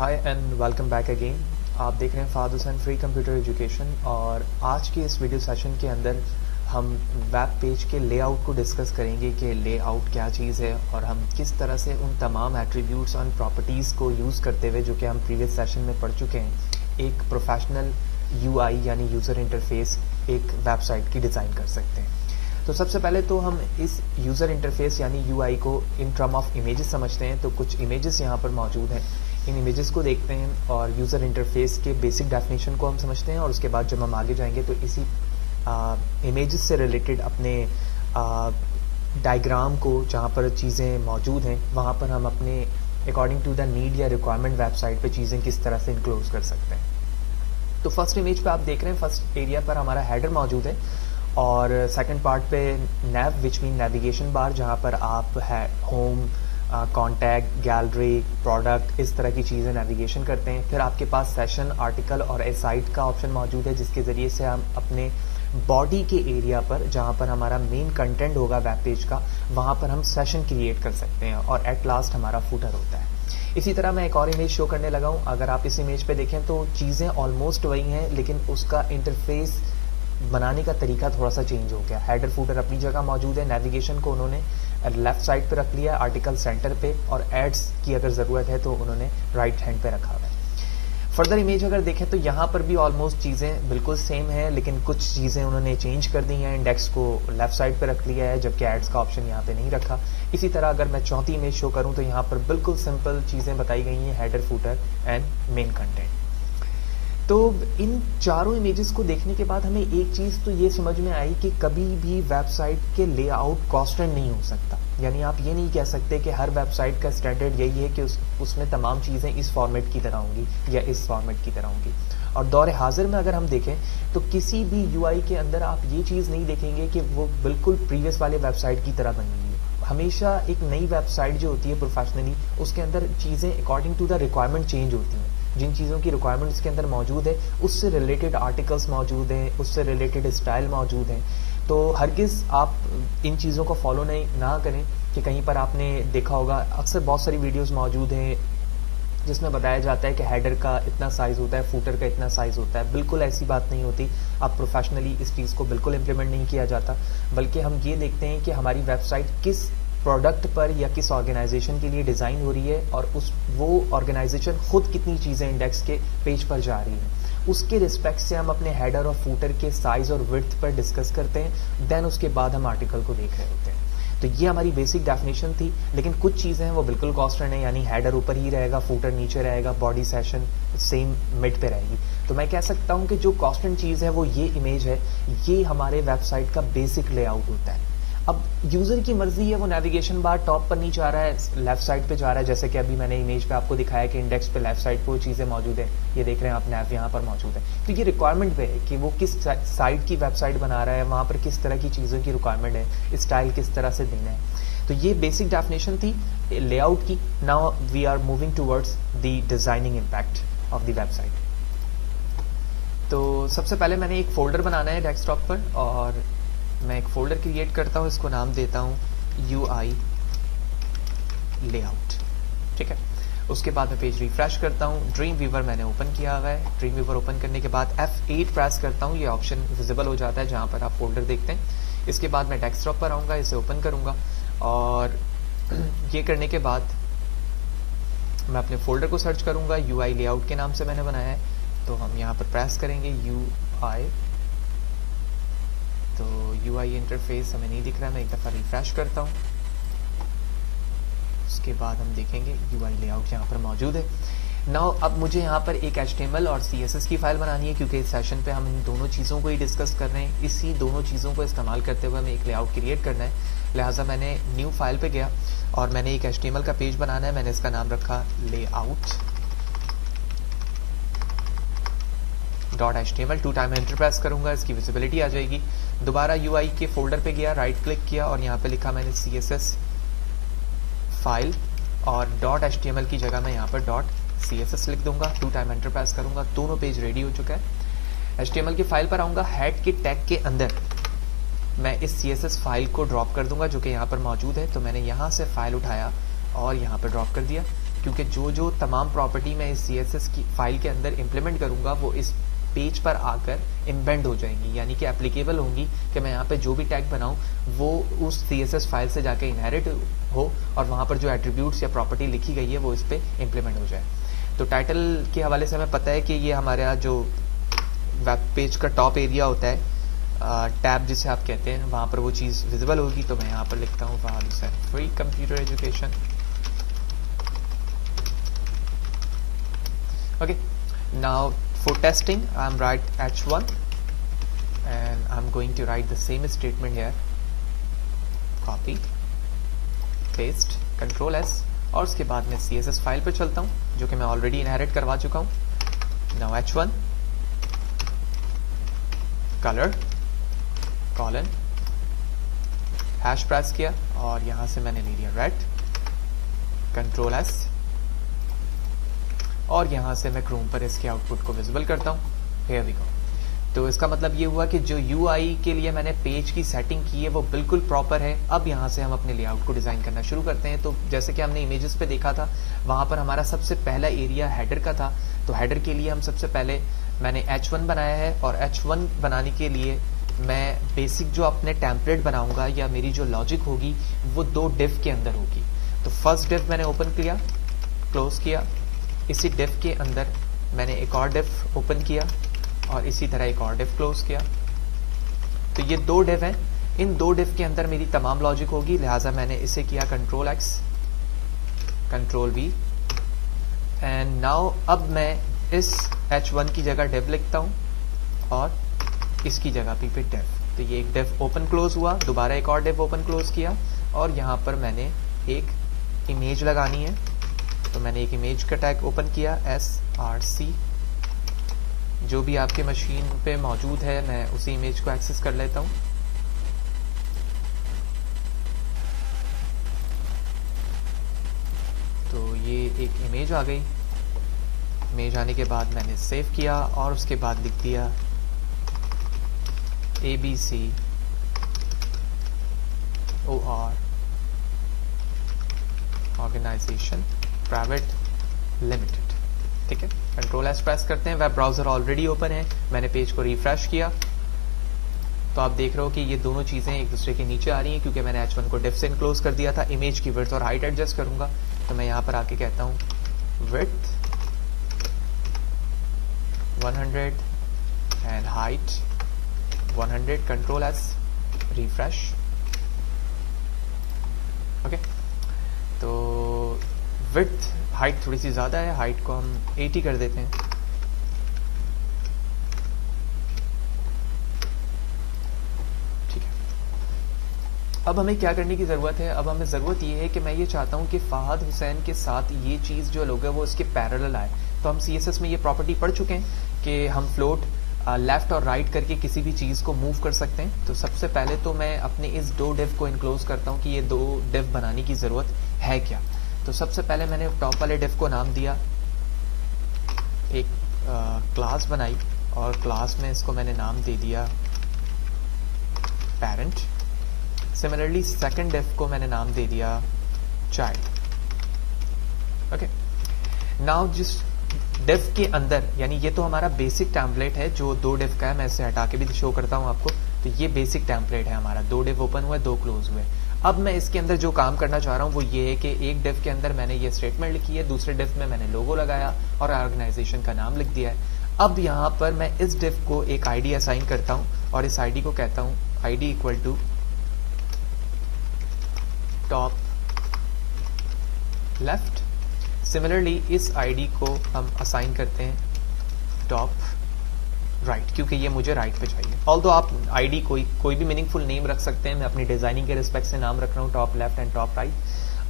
Hi and welcome back again. आप देख रहे हैं Fahd Hussain free computer education और आज के इस वीडियो सेशन के अंदर हम वेब पेज के लेआउट को डिस्कस करेंगे कि लेआउट क्या चीज़ है और हम किस तरह से उन तमाम एट्रीब्यूट्स और प्रॉपर्टीज़ को यूज़ करते हुए जो कि हम प्रीवियस सेशन में पढ़ चुके हैं एक प्रोफेशनल यूआई यानी यूज़र इंटरफेस एक वेबसाइट की डिज़ाइन कर सकते हैं। तो सबसे पहले तो हम इस यूज़र इंटरफेस यानी यूआई को इन टर्म ऑफ इमेजेस समझते हैं। तो कुछ इमेजेस यहाँ पर मौजूद हैं, इन इमेजेस को देखते हैं और यूज़र इंटरफेस के बेसिक डेफिनेशन को हम समझते हैं और उसके बाद जब हम आगे जाएंगे तो इसी इमेजेस से रिलेटेड अपने डायग्राम को जहाँ पर चीज़ें मौजूद हैं वहाँ पर हम अपने अकॉर्डिंग टू द नीड या रिक्वायरमेंट वेबसाइट पे चीज़ें किस तरह से इनक्लोज कर सकते हैं। तो फर्स्ट इमेज पे आप देख रहे हैं, फर्स्ट एरिया पर हमारा हेडर मौजूद है और सेकंड पार्ट पे नैव विच मीन नेविगेशन बार, जहाँ पर आप है होम, कॉन्टैक्ट, गैलरी, प्रोडक्ट, इस तरह की चीज़ें नेविगेशन करते हैं। फिर आपके पास सेशन, आर्टिकल और ए साइट का ऑप्शन मौजूद है जिसके ज़रिए से हम अपने बॉडी के एरिया पर जहाँ पर हमारा मेन कंटेंट होगा वेब पेज का वहाँ पर हम सेशन क्रिएट कर सकते हैं और एट लास्ट हमारा फुटर होता है। इसी तरह मैं एक और इमेज शो करने लगा हूँ। अगर आप इस इमेज पे देखें तो चीज़ें ऑलमोस्ट वही हैं लेकिन उसका इंटरफेस बनाने का तरीका थोड़ा सा चेंज हो गया। हेडर फुटर अपनी जगह मौजूद है, नेविगेशन को उन्होंने लेफ्ट साइड पे रख लिया, आर्टिकल सेंटर पे और एड्स की अगर ज़रूरत है तो उन्होंने राइट हैंड पे रखा हुआ है। फर्दर इमेज अगर देखें तो यहाँ पर भी ऑलमोस्ट चीज़ें बिल्कुल सेम है लेकिन कुछ चीज़ें उन्होंने चेंज कर दी हैं। इंडेक्स को लेफ्ट साइड पे रख लिया है जबकि एड्स का ऑप्शन यहाँ पे नहीं रखा। इसी तरह अगर मैं चौथी इमेज शो करूँ तो यहाँ पर बिल्कुल सिंपल चीज़ें बताई गई हैं, header footer and main content. तो इन चारों इमेजेस को देखने के बाद हमें एक चीज़ तो ये समझ में आई कि कभी भी वेबसाइट के लेआउट कॉन्स्टेंट नहीं हो सकता। यानी आप ये नहीं कह सकते कि हर वेबसाइट का स्टैंडर्ड यही है कि उसमें तमाम चीज़ें इस फॉर्मेट की तरह होंगी या इस फॉर्मेट की तरह होंगी। और दौर हाजिर में अगर हम देखें तो किसी भी यूआई के अंदर आप ये चीज़ नहीं देखेंगे कि वो बिल्कुल प्रीवियस वाले वेबसाइट की तरह बनी हुई है। हमेशा एक नई वेबसाइट जो होती है प्रोफेशनली उसके अंदर चीज़ें according to the requirement change होती हैं। जिन चीज़ों की रिक्वायरमेंट इसके अंदर मौजूद है उससे रिलेटेड आर्टिकल्स मौजूद हैं, उससे रिलेटेड स्टाइल मौजूद हैं। तो हरगिज़ आप इन चीज़ों को फॉलो ना करें कि कहीं पर आपने देखा होगा अक्सर बहुत सारी वीडियोस मौजूद हैं जिसमें बताया जाता है कि हेडर का इतना साइज़ होता है, फुटर का इतना साइज़ होता है। बिल्कुल ऐसी बात नहीं होती। अब प्रोफेशनली इस चीज़ को बिल्कुल इम्प्लीमेंट नहीं किया जाता, बल्कि हम ये देखते हैं कि हमारी वेबसाइट किस प्रोडक्ट पर या किस ऑर्गेनाइजेशन के लिए डिज़ाइन हो रही है और वो ऑर्गेनाइजेशन खुद कितनी चीज़ें इंडेक्स के पेज पर जा रही हैं। उसके रिस्पेक्ट से हम अपने हेडर और फुटर के साइज़ और विड्थ पर डिस्कस करते हैं, देन उसके बाद हम आर्टिकल को देख रहे होते हैं। तो ये हमारी बेसिक डेफिनेशन थी, लेकिन कुछ चीज़ें हैं वो बिल्कुल कॉन्स्टेंट है, यानी हेडर ऊपर ही रहेगा, फुटर नीचे रहेगा, बॉडी सेशन सेम मिड पे रहेगी। तो मैं कह सकता हूँ कि जो कॉन्स्टेंट चीज़ है वो ये इमेज है, ये हमारे वेबसाइट का बेसिक लेआउट होता है। अब यूज़र की मर्जी है, वो नेविगेशन बार टॉप पर नहीं जा रहा है, लेफ्ट साइड पे जा रहा है। जैसे कि अभी मैंने इमेज पे आपको दिखाया कि इंडेक्स पे लेफ्ट साइड पे वो चीज़ें मौजूद है, ये देख रहे हैं आप, नैव यहाँ पर मौजूद है। तो ये रिक्वायरमेंट पे है कि वो किस साइड की वेबसाइट बना रहा है, वहाँ पर किस तरह की चीज़ों की रिक्वायरमेंट है, स्टाइल किस तरह से देना है। तो ये बेसिक डेफिनेशन थी लेआउट की। Now we are moving towards the designing impact of the website. तो सबसे पहले मैंने एक फ़ोल्डर बनाना है डेस्कटॉप पर और मैं एक फ़ोल्डर क्रिएट करता हूँ, इसको नाम देता हूँ UI लेआउट। ठीक है, उसके बाद मैं पेज रिफ्रेश करता हूँ। ड्रीम व्यूवर मैंने ओपन किया हुआ है। ड्रीम व्यूवर ओपन करने के बाद F8 प्रेस करता हूँ, ये ऑप्शन विजिबल हो जाता है जहाँ पर आप फोल्डर देखते हैं। इसके बाद मैं डेस्कटॉप पर आऊँगा, इसे ओपन करूँगा और ये करने के बाद मैं अपने फोल्डर को सर्च करूँगा। UI लेआउट के नाम से मैंने बनाया है, तो हम यहाँ पर प्रेस करेंगे UI। तो UI इंटरफेस हमें नहीं दिख रहा है, मैं एक दफ़ा रिफ्रेश करता हूँ। उसके बाद हम देखेंगे UI लेआउट यहाँ पर मौजूद है। नाउ अब मुझे यहाँ पर एक HTML और CSS की फ़ाइल बनानी है क्योंकि इस सेशन पे हम इन दोनों चीज़ों को ही डिस्कस कर रहे हैं। इसी दोनों चीज़ों को इस्तेमाल करते हुए हमें एक लेआउट क्रिएट करना है। लिहाजा मैंने न्यू फाइल पे गया और मैंने एक HTML का पेज बनाना है। मैंने इसका नाम रखा layout .html। 2 time enter press करूंगा, इसकी विजिबिलिटी आ जाएगी। दोबारा UI के फोल्डर पे गया, राइट क्लिक किया और यहाँ पे लिखा मैंने CSS फाइल और .html की जगह मैं यहाँ पर .css लिख दूंगा। 2 टाइम एंटर प्रेस करूंगा, दोनों पेज रेडी हो चुका है। HTML की फाइल पर आऊँगा, हेड के टैग के अंदर मैं इस CSS फाइल को ड्रॉप कर दूंगा जो कि यहाँ पर मौजूद है। तो मैंने यहाँ से फाइल उठाया और यहाँ पर ड्रॉप कर दिया। क्योंकि जो तमाम प्रॉपर्टी मैं इस CSS की फाइल के अंदर इम्प्लीमेंट करूँगा वो इस पेज पर आकर इम्बेंड हो जाएंगी, यानी कि एप्लीकेबल होंगी कि मैं यहाँ पे जो भी टैग बनाऊँ वो उस CSS फाइल से जाके इनहेरिट हो और वहाँ पर जो एट्रीब्यूट्स या प्रॉपर्टी लिखी गई है वो इस पर इम्प्लीमेंट हो जाए। तो टाइटल के हवाले से हमें पता है कि ये हमारा जो वेब पेज का टॉप एरिया होता है, टैब जिसे आप कहते हैं, वहाँ पर वो चीज़ विजिबल होगी। तो मैं यहाँ पर लिखता हूँ Fahad Hussain free computer education. Okay, now for testing I'm write h1 and I'm going to write the same statement here, copy paste control s, और उसके बाद मैं CSS फाइल पर चलता हूँ जो कि मैं ऑलरेडी इनहेरिट करवा चुका हूँ। now h1 color colon hash press किया और यहाँ से मैंने ले लिया रेड, कंट्रोल s, और यहाँ से मैं क्रोम पर इसके आउटपुट को विजिबल करता हूँ। Here we go। तो इसका मतलब ये हुआ कि जो UI के लिए मैंने पेज की सेटिंग की है वो बिल्कुल प्रॉपर है। अब यहाँ से हम अपने लेआउट को डिज़ाइन करना शुरू करते हैं। तो जैसे कि हमने इमेजेस पे देखा था, वहाँ पर हमारा सबसे पहला एरिया हेडर का था। तो हेडर के लिए हम सबसे पहले मैंने H1 बनाया है, और H1 बनाने के लिए मैं बेसिक जो अपने टेम्पलेट बनाऊँगा या मेरी जो लॉजिक होगी वो 2 डिव के अंदर होगी। तो फर्स्ट डिव मैंने ओपन किया, क्लोज किया, इसी डिव के अंदर मैंने एक और डिव ओपन किया और इसी तरह एक और डिव क्लोज किया। तो ये 2 डिव हैं, इन 2 डिव के अंदर मेरी तमाम लॉजिक होगी, लिहाजा मैंने इसे किया control X, control V, and now अब मैं इस H1 की जगह डिव लिखता हूँ और इसकी जगह पे डिव। तो ये एक डिव ओपन क्लोज हुआ, दोबारा एक और डिव ओपन क्लोज किया, और यहाँ पर मैंने एक इमेज लगानी है। तो मैंने एक इमेज का टैग ओपन किया src, जो भी आपके मशीन पे मौजूद है मैं उसी इमेज को एक्सेस कर लेता हूँ। तो ये एक इमेज आ गई। इमेज आने के बाद मैंने सेव किया और उसके बाद लिख दिया ABC OR organisation private limited. ठीक है, कंट्रोल एस प्रेस करते हैं। वेब ब्राउजर ऑलरेडी ओपन है, मैंने पेज को रिफ्रेश किया तो आप देख रहे हो कि ये दोनों चीज़ें एक दूसरे के नीचे आ रही हैं क्योंकि मैंने H1 को डिव से इनक्लोज कर दिया था। इमेज की विड्थ और हाइट एडजस्ट करूंगा, तो मैं यहाँ पर आके कहता हूँ width 100 and height 100, control S, refresh. Okay, तो विड्थ हाइट थोड़ी सी ज़्यादा है, हाइट को हम 80 कर देते हैं। ठीक है, अब हमें क्या करने की ज़रूरत है? अब हमें ज़रूरत ये है कि मैं ये चाहता हूँ कि फहाद हुसैन के साथ ये चीज़ जो लोग है वो इसके पैरेलल आए। तो हम CSS में ये प्रॉपर्टी पढ़ चुके हैं कि हम फ्लोट लेफ्ट और राइट करके किसी भी चीज़ को मूव कर सकते हैं। तो सबसे पहले तो मैं अपने इस 2 डिव को इनक्लोज करता हूँ कि ये 2 डिव बनाने की ज़रूरत है क्या। तो सबसे पहले मैंने टॉप वाले डिव को नाम दिया, एक क्लास बनाई और क्लास में इसको मैंने नाम दे दिया पेरेंट। सिमिलरली सेकंड डिव को मैंने नाम दे दिया चाइल्ड। ओके, नाउ जिस डिव के अंदर, यानी ये तो हमारा बेसिक टेम्पलेट है जो 2 डिव का है, मैं इसे हटा के भी शो करता हूँ आपको। तो ये बेसिक टेम्पलेट है हमारा, 2 डिव ओपन हुए 2 क्लोज हुए। अब मैं इसके अंदर जो काम करना चाह रहा हूँ वो ये है कि एक डिव के अंदर मैंने ये स्टेटमेंट लिखी है, दूसरे डिव में मैंने लोगो लगाया और ऑर्गेनाइजेशन का नाम लिख दिया है। अब यहाँ पर मैं इस डिव को एक आईडी असाइन करता हूँ और इस आईडी को कहता हूँ ID equal to top left. Similarly इस आईडी को हम असाइन करते हैं टॉप राइट, क्योंकि ये मुझे राइट पे चाहिए। ऑल्दो आप आईडी कोई भी मीनिंगफुल नेम रख सकते हैं, मैं अपनी डिजाइनिंग के रिस्पेक्ट से नाम रख रहा हूँ top left and top right.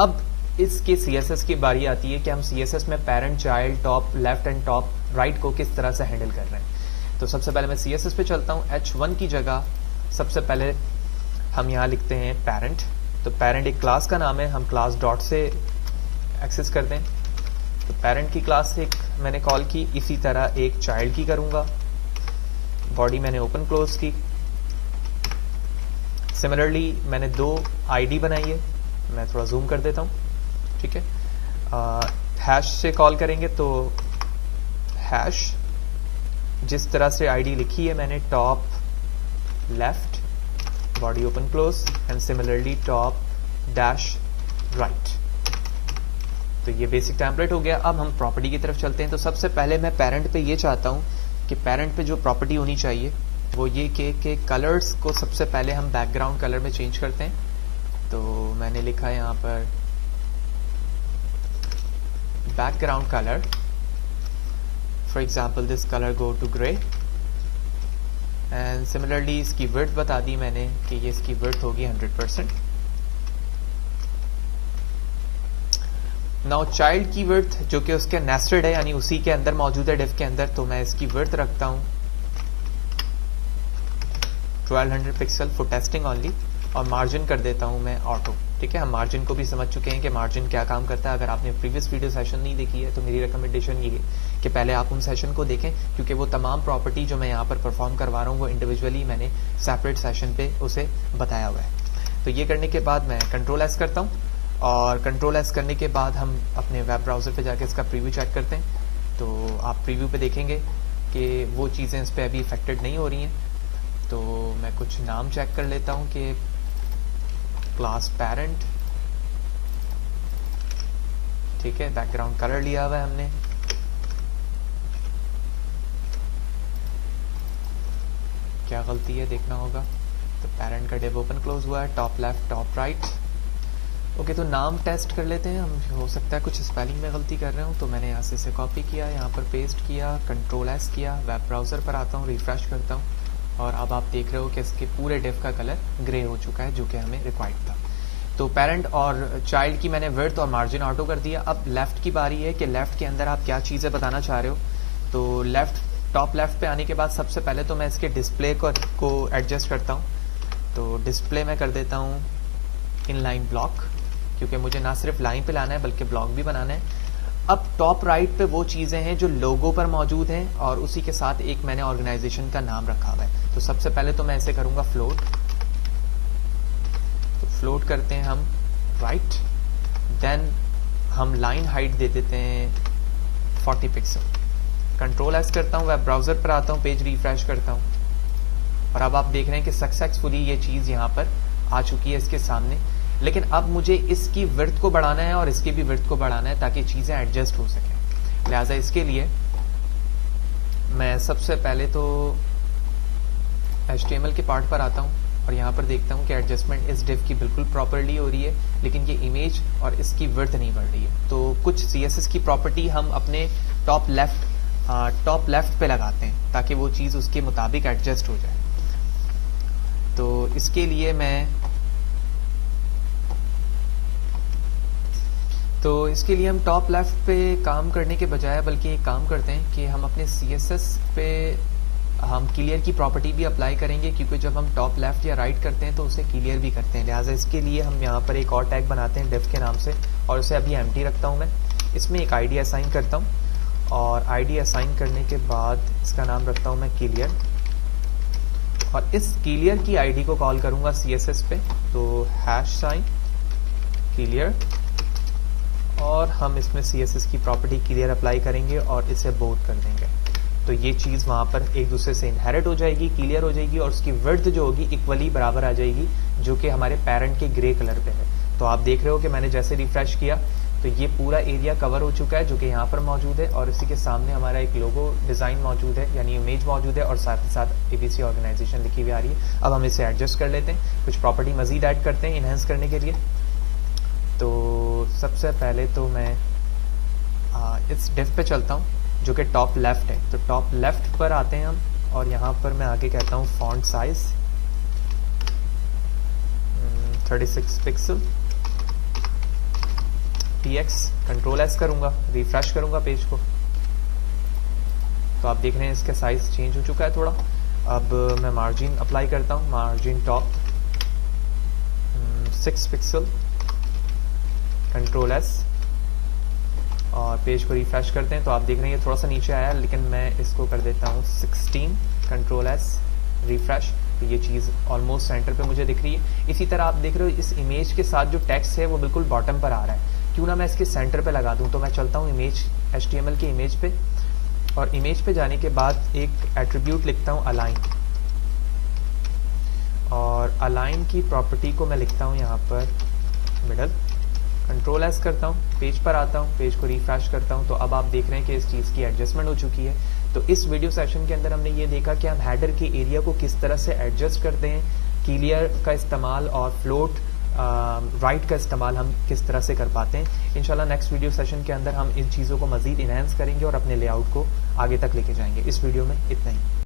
अब इसके CSS की बारी आती है कि हम CSS में parent, child, top left and top right को किस तरह से हैंडल कर रहे हैं। तो सबसे पहले मैं CSS पे चलता हूँ। H1 की जगह सबसे पहले हम यहाँ लिखते हैं पेरेंट। तो पेरेंट एक क्लास का नाम है, हम क्लास डॉट से एक्सेस करते हैं। तो पेरेंट की क्लास एक मैंने कॉल की, इसी तरह एक चाइल्ड की करूंगा, बॉडी मैंने ओपन क्लोज की। सिमिलरली मैंने 2 आईडी बनाई है, मैं थोड़ा जूम कर देता हूँ। ठीक है, हैश से कॉल करेंगे तो हैश जिस तरह से आईडी लिखी है मैंने, top left body open close and similarly top dash right. तो ये बेसिक टेम्पलेट हो गया। अब हम प्रॉपर्टी की तरफ चलते हैं। तो सबसे पहले मैं पेरेंट पे ये चाहता हूँ कि पेरेंट पे जो प्रॉपर्टी होनी चाहिए वो ये कि कलर्स को सबसे पहले हम बैकग्राउंड कलर में चेंज करते हैं। तो मैंने लिखा है यहाँ पर background colour, for example this colour go to grey and similarly इसकी विड्थ बता दी मैंने कि ये इसकी विड्थ होगी 100%। नाउ चाइल्ड की विड्थ जो कि उसके नेस्टेड है यानी उसी के अंदर मौजूद है डिव के अंदर, तो मैं इसकी विड्थ रखता हूँ 1200 पिक्सल फॉर टेस्टिंग ओनली और मार्जिन कर देता हूँ मैं ऑटो। ठीक है, हम मार्जिन को भी समझ चुके हैं कि मार्जिन क्या काम करता है। अगर आपने प्रीवियस वीडियो सेशन नहीं देखी है तो मेरी रिकमेंडेशन ये है कि पहले आप उन सेशन को देखें, क्योंकि वो तमाम प्रॉपर्टी जो मैं यहाँ पर परफॉर्म करवा रहा हूँ वो इंडिविजुअली मैंने सेपरेट सेशन पे उसे बताया हुआ है। तो ये करने के बाद मैं कंट्रोल एस करता हूँ और कंट्रोल एस करने के बाद हम अपने वेब ब्राउज़र पे जाके इसका प्रीव्यू चेक करते हैं। तो आप प्रीव्यू पे देखेंगे कि वो चीज़ें इस पर अभी इफेक्टेड नहीं हो रही हैं। तो मैं कुछ नाम चेक कर लेता हूँ कि क्लास पेरेंट, ठीक है, बैकग्राउंड कलर लिया हुआ है हमने, क्या गलती है देखना होगा। तो पेरेंट का डिव ओपन क्लोज हुआ है, top left top right. Okay, तो नाम टेस्ट कर लेते हैं हम। हो सकता है कुछ स्पेलिंग में गलती कर रहा हूँ, तो मैंने यहाँ से इसे कॉपी किया, यहाँ पर पेस्ट किया, कंट्रोल एस किया, वेब ब्राउज़र पर आता हूँ, रिफ्रेश करता हूँ और अब आप देख रहे हो कि इसके पूरे डिव का कलर ग्रे हो चुका है जो कि हमें रिक्वायर्ड था। तो पेरेंट और चाइल्ड की मैंने विड्थ और मार्जिन ऑटो कर दिया। अब लेफ़्ट की बारी है कि लेफ़्ट के अंदर आप क्या चीज़ें बताना चाह रहे हो। तो लेफ़्ट टॉप लेफ़्ट पे आने के बाद सबसे पहले तो मैं इसके डिस्प्ले को एडजस्ट करता हूँ। तो डिस्प्ले में कर देता हूँ इनलाइन ब्लॉक, क्योंकि मुझे ना सिर्फ लाइन पे लाना है बल्कि ब्लॉक भी बनाना है। अब टॉप राइट पे वो चीज़ें हैं जो लोगो पर मौजूद हैं और उसी के साथ एक मैंने ऑर्गेनाइजेशन का नाम रखा हुआ है। तो सबसे पहले तो मैं इसे करूँगा फ्लोट। तो फ्लोट करते हैं हम राइट, देन हम लाइन हाइट दे देते हैं 40 पिक्सल। कंट्रोल एस करता हूँ, वेब ब्राउज़र पर आता हूँ, पेज रिफ्रेश करता हूँ और अब आप देख रहे हैं कि सक्सेसफुली ये चीज़ यहाँ पर आ चुकी है इसके सामने। लेकिन अब मुझे इसकी विड्थ को बढ़ाना है और इसकी भी विड्थ को बढ़ाना है ताकि चीज़ें एडजस्ट हो सकें। लिहाजा इसके लिए मैं सबसे पहले तो HTML के पार्ट पर आता हूँ और यहाँ पर देखता हूँ कि एडजस्टमेंट इस डिव की बिल्कुल प्रॉपरली हो रही है, लेकिन ये इमेज और इसकी विड्थ नहीं बढ़ रही है। तो कुछ CSS की प्रॉपर्टी हम अपने टॉप लेफ्ट पे लगाते हैं ताकि वो चीज़ उसके मुताबिक एडजस्ट हो जाए। तो इसके लिए हम टॉप लेफ्ट पे काम करने के बजाय बल्कि एक काम करते हैं कि हम अपने CSS पे हम क्लियर की प्रॉपर्टी भी अप्लाई करेंगे, क्योंकि जब हम टॉप लेफ्ट या राइट करते हैं तो उसे क्लियर भी करते हैं। लिहाजा इसके लिए हम यहाँ पर एक और टैग बनाते हैं डिव के नाम से और उसे अभी एम्प्टी रखता हूँ मैं। इसमें एक ID असाइन करता हूँ और ID असाइन करने के बाद इसका नाम रखता हूँ मैं क्लियर और इस क्लियर की ID को कॉल करूँगा CSS पे। तो हैश साइन क्लियर और हम इसमें CSS की प्रॉपर्टी क्लियर अप्लाई करेंगे और इसे बोथ कर देंगे। तो ये चीज़ वहाँ पर एक दूसरे से इनहेरिट हो जाएगी, क्लियर हो जाएगी और उसकी विड्थ जो होगी इक्वली बराबर आ जाएगी, जो कि हमारे पेरेंट के ग्रे कलर पे है। तो आप देख रहे हो कि मैंने जैसे रिफ्रेश किया तो ये पूरा एरिया कवर हो चुका है जो कि यहाँ पर मौजूद है और इसी के सामने हमारा एक लोगो डिज़ाइन मौजूद है यानी इमेज मौजूद है और साथ ही साथ ABC ऑर्गेनाइजेशन लिखी हुई आ रही है। अब हम इसे एडजस्ट कर लेते हैं, कुछ प्रॉपर्टी मज़ीद ऐड करते हैं इन्हेंस करने के लिए। तो सबसे पहले तो मैं इस डिव पे चलता हूँ जो कि टॉप लेफ्ट है। तो टॉप लेफ्ट पर आते हैं हम और यहाँ पर मैं आगे कहता हूँ font size 36 pixel TX। Control S करूँगा, रिफ्रेश करूँगा पेज को तो आप देख रहे हैं इसका साइज चेंज हो चुका है थोड़ा। अब मैं मार्जिन अप्लाई करता हूँ, margin top 6 pixel, control S और पेज को रिफ्रेश करते हैं तो आप देख रहे हैं ये थोड़ा सा नीचे आया, लेकिन मैं इसको कर देता हूँ 16, कंट्रोल एस रिफ्रेश। तो ये चीज़ ऑलमोस्ट सेंटर पे मुझे दिख रही है। इसी तरह आप देख रहे हो इस इमेज के साथ जो टेक्स्ट है वो बिल्कुल बॉटम पर आ रहा है। क्यों ना मैं इसके सेंटर पे लगा दूं। तो मैं चलता हूँ इमेज HTML के इमेज पे, और इमेज पे जाने के बाद एक एट्रीब्यूट लिखता हूँ अलाइन, और अलाइन की प्रॉपर्टी को मैं लिखता हूँ यहाँ पर मिडल। कंट्रोल एस करता हूँ, पेज पर आता हूँ, पेज को रिफ्रेश करता हूँ, तो अब आप देख रहे हैं कि इस चीज़ की एडजस्टमेंट हो चुकी है। तो इस वीडियो सेशन के अंदर हमने ये देखा कि हम हेडर के एरिया को किस तरह से एडजस्ट करते हैं, क्लियर का इस्तेमाल और फ्लोट राइट का इस्तेमाल हम किस तरह से कर पाते हैं। इंशाल्लाह नेक्स्ट वीडियो सेशन के अंदर हम इन चीज़ों को मज़ीद इनहेंस करेंगे और अपने लेआउट को आगे तक लेके जाएंगे। इस वीडियो में इतना ही।